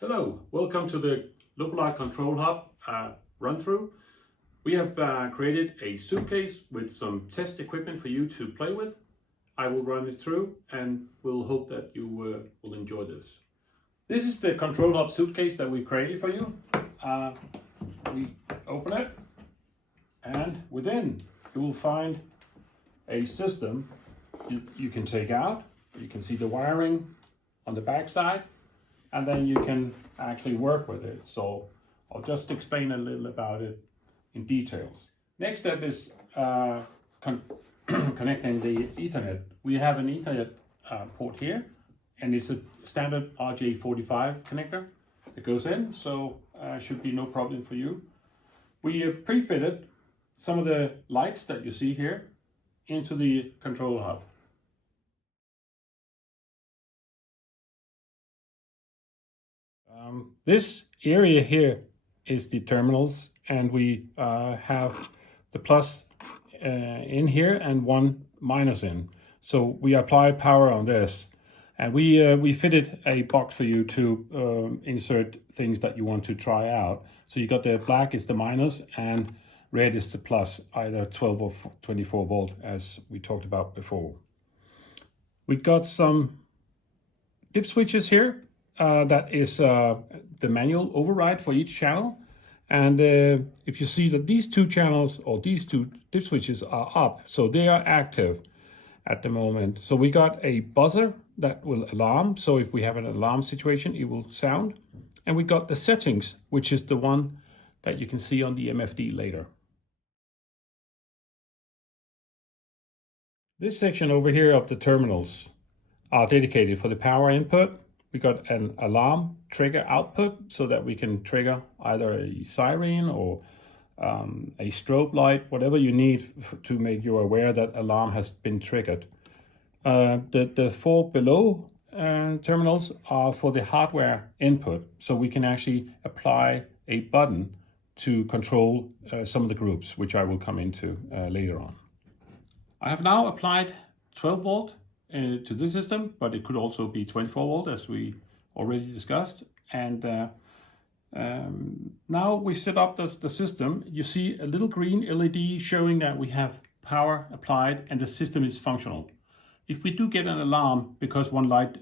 Hello, welcome to the Lopolight Control Hub run-through. We have created a suitcase with some test equipment for you to play with. I will run it through and we'll hope that you will enjoy this. This is the Control Hub suitcase that we created for you. We open it and within you will find a system you can take out. You can see the wiring on the back side, and then you can actually work with it. So I'll just explain a little about it in details. Next step is connecting the Ethernet. We have an Ethernet port here, and it's a standard RJ45 connector that goes in, so should be no problem for you. We have pre-fitted some of the lights that you see here into the control hub. This area here is the terminals, and we have the plus in here and one minus in. So we apply power on this, and we fitted a box for you to insert things that you want to try out. So you got the black is the minus and red is the plus, either 12 or 24 volt as we talked about before. We got some dip switches here. That is the manual override for each channel. And if you see that these two channels or these two dip switches are up, so they are active at the moment. So we got a buzzer that will alarm. So if we have an alarm situation, it will sound. And we got the settings, which is the one that you can see on the MFD later. This section over here of the terminals are dedicated for the power input. We got an alarm trigger output so that we can trigger either a siren or a strobe light, whatever you need to make you aware that alarm has been triggered. The four below terminals are for the hardware input, so we can actually apply a button to control some of the groups, which I will come into later on. I have now applied 12 volt to this system, but it could also be 24 volt as we already discussed. And now we set up the system. You see a little green LED showing that we have power applied and the system is functional. If we do get an alarm because one light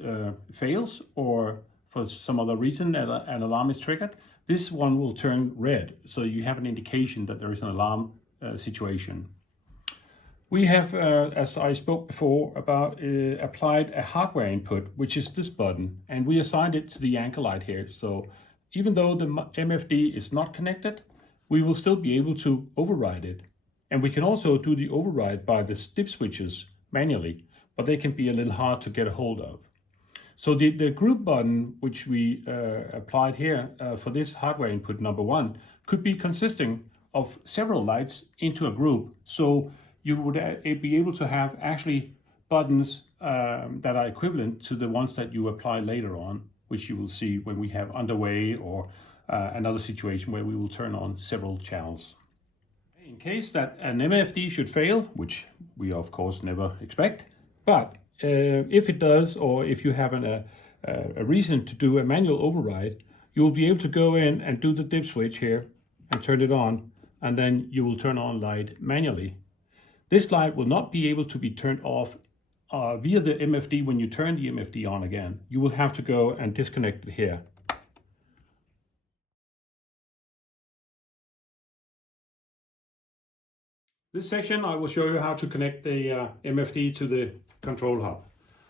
fails or for some other reason an alarm is triggered, this one will turn red. So you have an indication that there is an alarm situation. We have, as I spoke before about, applied a hardware input, which is this button, and we assigned it to the anchor light here. So even though the MFD is not connected, we will still be able to override it. And we can also do the override by the dip switches manually, but they can be a little hard to get a hold of. So the group button, which we applied here for this hardware input number one, could be consisting of several lights into a group. So you would be able to have actually buttons that are equivalent to the ones that you apply later on, which you will see when we have underway or another situation where we will turn on several channels. In case that an MFD should fail, which we of course never expect, but if it does, or if you have a reason to do a manual override, you will be able to go in and do the dip switch here and turn it on, and then you will turn on light manually. This light will not be able to be turned off via the MFD when you turn the MFD on again. You will have to go and disconnect it here. This section I will show you how to connect the MFD to the control hub.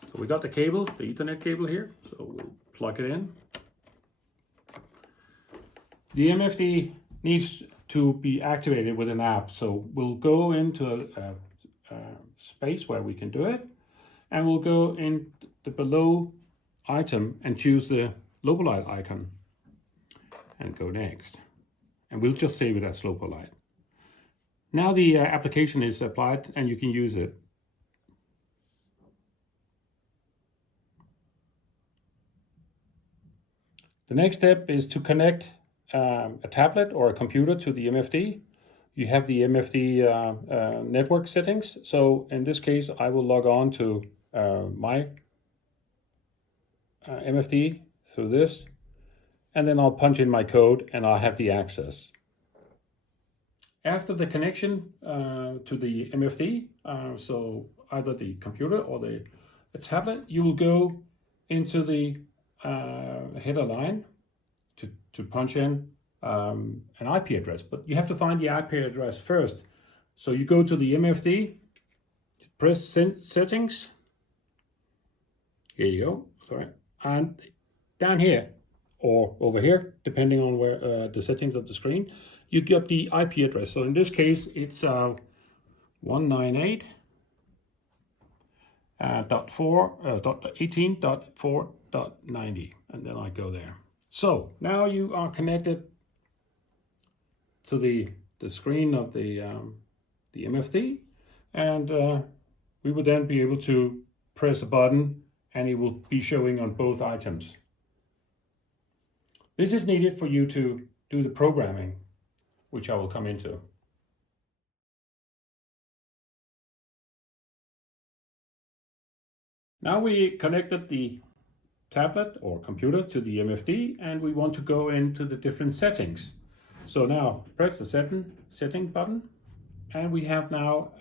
So we got the cable, the Ethernet cable here, so we'll plug it in. The MFD needs to be activated with an app. So we'll go into a space where we can do it, and we'll go in the below item and choose the Lopolight icon and go next. And we'll just save it as Lopolight. Now the application is applied and you can use it. The next step is to connect a tablet or a computer to the MFD. You have the MFD network settings. So in this case, I will log on to my MFD through this. and then I'll punch in my code and I'll have the access. After the connection to the MFD, so either the computer or the tablet, you will go into the header line to punch in an IP address, but you have to find the IP address first. So you go to the MFD, press settings, here you go, sorry, and down here, or over here, depending on where the settings of the screen, you get the IP address. So in this case, it's 198.18.4.90, and then I go there. So now you are connected to the screen of the MFD, and we will then be able to press a button and it will be showing on both items. This is needed for you to do the programming, which I will come into. Now we connected the tablet or computer to the MFD, and we want to go into the different settings. So now press the setting button, and we have now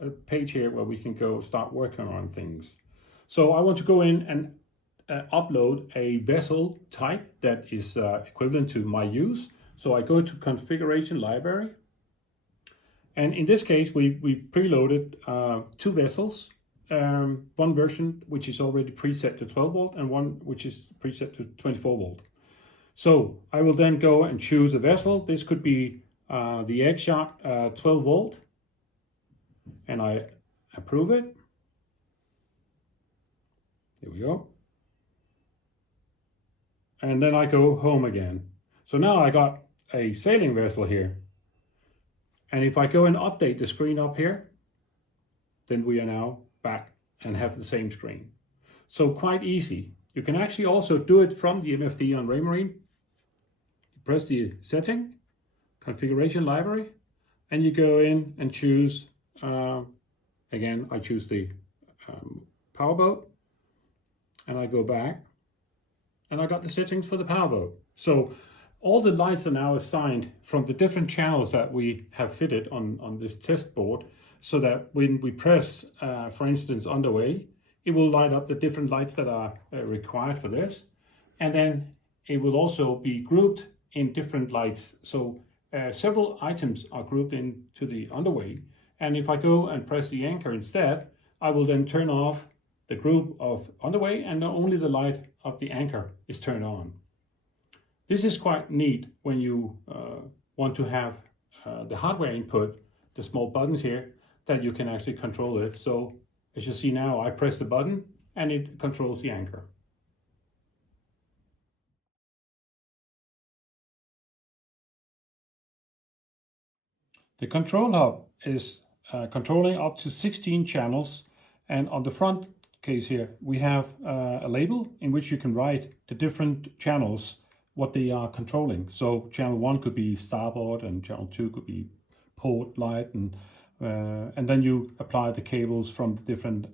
a page here where we can go start working on things. So I want to go in and upload a vessel type that is equivalent to my use. So I go to configuration library, and in this case we preloaded 2 vessels, one version which is already preset to 12 volt and one which is preset to 24 volt. So I will then go and choose a vessel. This could be the Axiom 12 volt, and I approve it. Here we go. And then I go home again. So now I got a sailing vessel here. And if I go and update the screen up here, then we are now back and have the same screen. So quite easy. You can actually also do it from the MFD on Raymarine. You press the setting, configuration library, and you go in and choose, again, I choose the powerboat, and I go back, and I got the settings for the powerboat. So all the lights are now assigned from the different channels that we have fitted on this test board, so that when we press, for instance, underway, it will light up the different lights that are required for this. And then it will also be grouped in different lights. So several items are grouped into the underway. And if I go and press the anchor instead, I will then turn off the group of underway, and only the light of the anchor is turned on. This is quite neat when you want to have the hardware input, the small buttons here, that you can actually control it. So as you see now, I press the button and it controls the anchor. The control hub is controlling up to 16 channels, and on the front case here we have a label in which you can write the different channels, what they are controlling. So channel 1 could be starboard, and channel 2 could be port light, and then you apply the cables from the different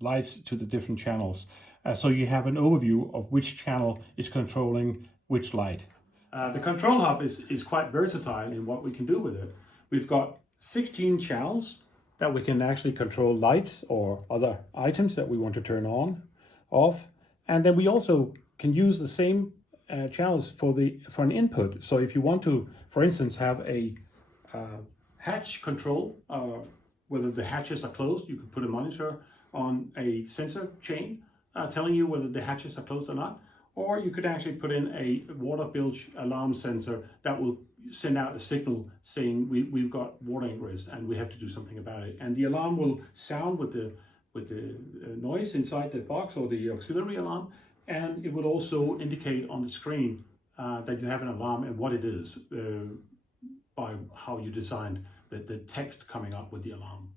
lights to the different channels. So you have an overview of which channel is controlling which light. The control hub is quite versatile in what we can do with it. We've got 16 channels that we can actually control lights or other items that we want to turn on, off. And then we also can use the same channels for an input. So if you want to, for instance, have a hatch control, whether the hatches are closed, you could put a monitor on a sensor chain telling you whether the hatches are closed or not. Or you could actually put in a water bilge alarm sensor that will send out a signal saying we've got water ingress and we have to do something about it. And the alarm will sound with the noise inside the box, or the auxiliary alarm, and it will also indicate on the screen that you have an alarm and what it is by how you designed the text coming up with the alarm.